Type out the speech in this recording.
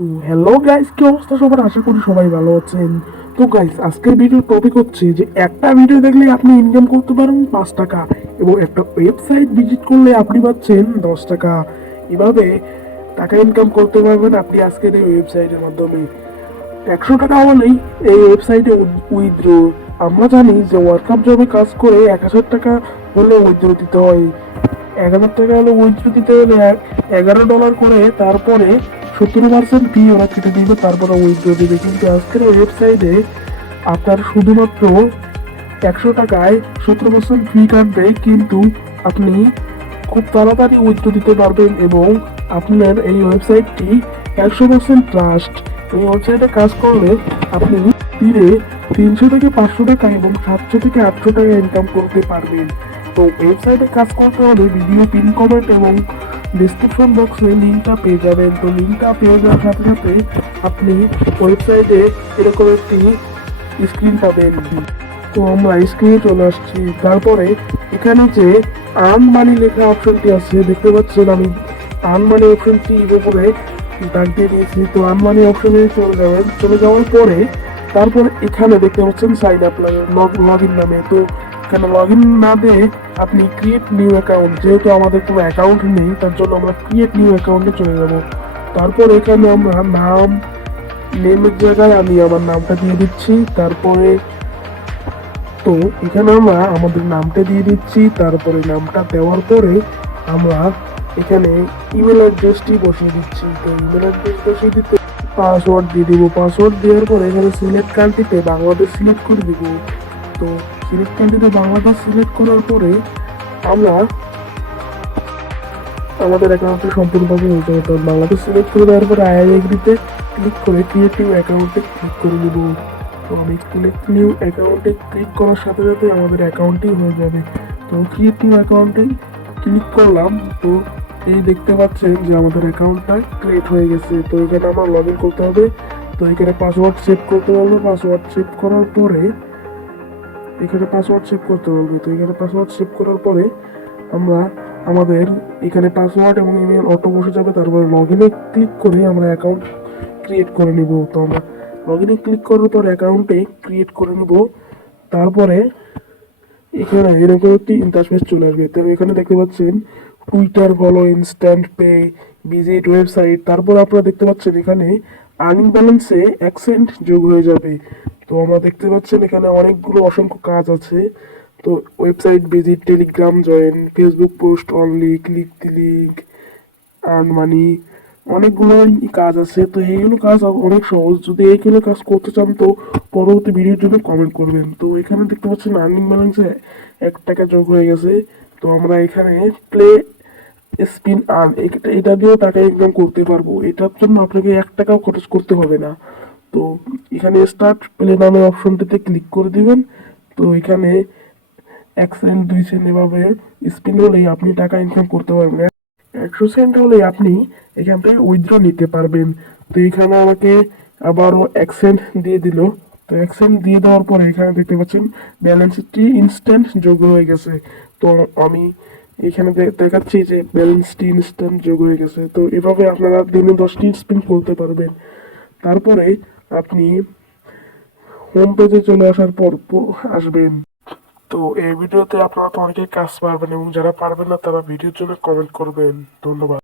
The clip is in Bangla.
হ্যালো গাইস, কি অবস্থা সবার? আশা করি সবাই ভালো আছেন। তো গাইস, আজকের ভিডিওর টপিক হচ্ছে যে একটা ভিডিও দেখলে আপনি ইনকাম করতে পারেন 5 টাকা, এবং একটা ওয়েবসাইট ভিজিট করলে আপনি পাচ্ছেন 10 টাকা। এভাবে টাকা ইনকাম করতে পারবেন আপনি আজকের এই ওয়েবসাইটের মাধ্যমে। 100 টাকা হলেই এই ওয়েবসাইটে উইথড্র। আমরা জানি যে ওয়ার্কআপ জবে কাজ করে 1000 টাকা হলে উইথড্র দিতে হয়। 1000 টাকা হলে উইথড্র দিতে হলে $11 করে, তারপরে 17% ফি ওরা কেটে দিবে, তারপরে উইথড্র দিবে। কিন্তু আজকের ওয়েবসাইটে আপনার শুধুমাত্র 100 টাকায় 17% ফি কাটবে, কিন্তু আপনি খুব তাড়াতাড়ি উইথড্র দিতে পারবেন। এবং আপনার এই ওয়েবসাইটটি 100% ট্রাস্ট। এই ওয়েবসাইটে কাজ করলে আপনি দিনে 300 থেকে 500 টাকা এবং 700 থেকে 800 টাকা ইনকাম করতে পারবেন। তো ওয়েবসাইটে কাজ করতে হলে ভিডিও পিন কমেন্ট এবং ডিসক্রিপশন বক্সে লিঙ্কটা পেয়ে যাবেন। তো লিঙ্কটা পেয়ে যাওয়ার সাথে সাথে আপনি ওয়েবসাইটে এরকম একটি স্ক্রিন পাবেন। তো আমরা স্ক্রিনে চলে আসছি। তারপরে এখানে যে আর্ন মানি লেখা অপশনটি আছে দেখতে পাচ্ছেন, আমি আর্ন মানি অপশনটির উপরে দাগ দিয়ে দিয়েছি। তো আর্ন মানি অপশনে চলে যাবেন। চলে যাওয়ার পরে তারপর এখানে দেখতে পাচ্ছেন সাইন আপ লগ ইন নামে। তো এখানে লগ ইন না দিয়ে আপনি ক্রিয়েট নিউ অ্যাকাউন্ট, যেহেতু আমাদের কোনো অ্যাকাউন্ট নেই তার জন্য আমরা ক্রিয়েট নিউ অ্যাকাউন্টে চলে যাব। তারপর এখানে আমরা নেমের জায়গায় আমি আমার নামটা দিয়ে দিচ্ছি। তারপরে তো এখানে আমরা আমাদের নামটা দিয়ে দিচ্ছি। তারপরে নামটা দেওয়ার পরে আমরা এখানে ইমেল অ্যাড্রেসটি বসিয়ে দিচ্ছি। তো ইমেল অ্যাড্রেস বসিয়ে দিতে পাসওয়ার্ড দিয়ে দিব। পাসওয়ার্ড দেওয়ার পরে এখানে সিলেক্ট কান্ট্রিতে বাংলাদেশ সিলেক্ট করে দিব। তো সিলেক্ট কান্ট্রিতে বাংলাদেশ সিলেক্ট করার পরে আমরা আমাদের অ্যাকাউন্টটি সম্পূর্ণভাবে হয়ে যাবে। তো বাংলাদেশ সিলেক্ট করে দেওয়ার পরে আই এগ্রিতে ক্লিক করে ক্রিয়েট নিউ অ্যাকাউন্টে ক্লিক করে দেব। তো আমি ক্রিয়েট নিউ অ্যাকাউন্টে ক্লিক করার সাথে সাথে আমাদের অ্যাকাউন্টটি হয়ে যাবে। তো ক্রিয়েট নিউ অ্যাকাউন্টে ক্লিক করলাম। তো এই দেখতে পাচ্ছেন যে আমাদের অ্যাকাউন্টটা ক্রিয়েট হয়ে গেছে। তো এখানে আমার লগ ইন করতে হবে। তো এখানে পাসওয়ার্ড সেভ করতে বলবো। পাসওয়ার্ড সেভ করার পরে এখানে পাসওয়ার্ড সেভ করতে বলবে। তো এখানে পাসওয়ার্ড সেভ করার পরে আমরা আমাদের এখানে পাসওয়ার্ড এবং ইমেল অটো বসে যাবে। তারপরে লগ ইনে ক্লিক করে আমরা অ্যাকাউন্ট ক্রিয়েট করে নিব। তো আমরা লগ ইনে ক্লিক করার পর অ্যাকাউন্টে ক্রিয়েট করে নিব। তারপরে এখানে এরকম একটি ইন্টারফেস চলে আসবে। তো এখানে দেখতে পাচ্ছেন Twitter follow, instant pay, visit website. তারপর আপনারা দেখতে পাচ্ছেন এখানে আর্নিং ব্যালেন্সে 1 সেন্ট যোগ হয়ে যাবে। তো আমরা দেখতে পাচ্ছেন এখানে অনেকগুলো অসংখ্য কাজ আছে। তো website visit, Telegram join, Facebook post only, click the link, earn money, অনেকগুলোই কাজ আছে। তো এইগুলো কাজ অনেক সহজ। যদি এইগুলো কাজ করতে চান তো পরবর্তী ভিডিওর জন্য কমেন্ট করবেন। তো এখানে দেখতে পাচ্ছেন আর্নিং ব্যালেন্সে 1 টাকা যোগ হয়ে গেছে। তো আমরা এখানে প্লে স্পিন আর্ন, এটা দিয়েও টাকা ইনকাম করতে পারবো। এটার জন্য আপনাকে 1 টাকাও খরচ করতে হবে না। তো এখানে স্টার্ট প্লে নামের অপশনটিতে ক্লিক করে দিবেন। তো এখানে 1 সেন্ট 2 সেন্ট এভাবে স্পিন হলেই আপনি টাকা ইনকাম করতে পারবেন। 100 সেন্ট হলে আপনি এখান থেকে উইথড্র নিতে পারবেন। তো এখানে আমাকে আবারও 1 সেন্ট দিয়ে দিল। তো 1 সেন্ট দিয়ে দেওয়ার পরে এখানে দেখতে পাচ্ছেন ব্যালেন্সটি ইনস্ট্যান্ট যোগ হয়ে গেছে। তো আমি এখানে দেখাচ্ছি যে ব্যালেন্সটি ইনস্ট্যান্ট যোগ হয়ে গেছে। তো এভাবে আপনারা দিনে 10টি স্পিন করতে পারবেন। তারপরে আপনি হোম পেজে চলে আসার পর আসবেন। তো এই ভিডিওতে আপনারা তো অনেকেই কাজ পারবেন, এবং যারা পারবেন না তারা ভিডিওর জন্য কমেন্ট করবেন। ধন্যবাদ।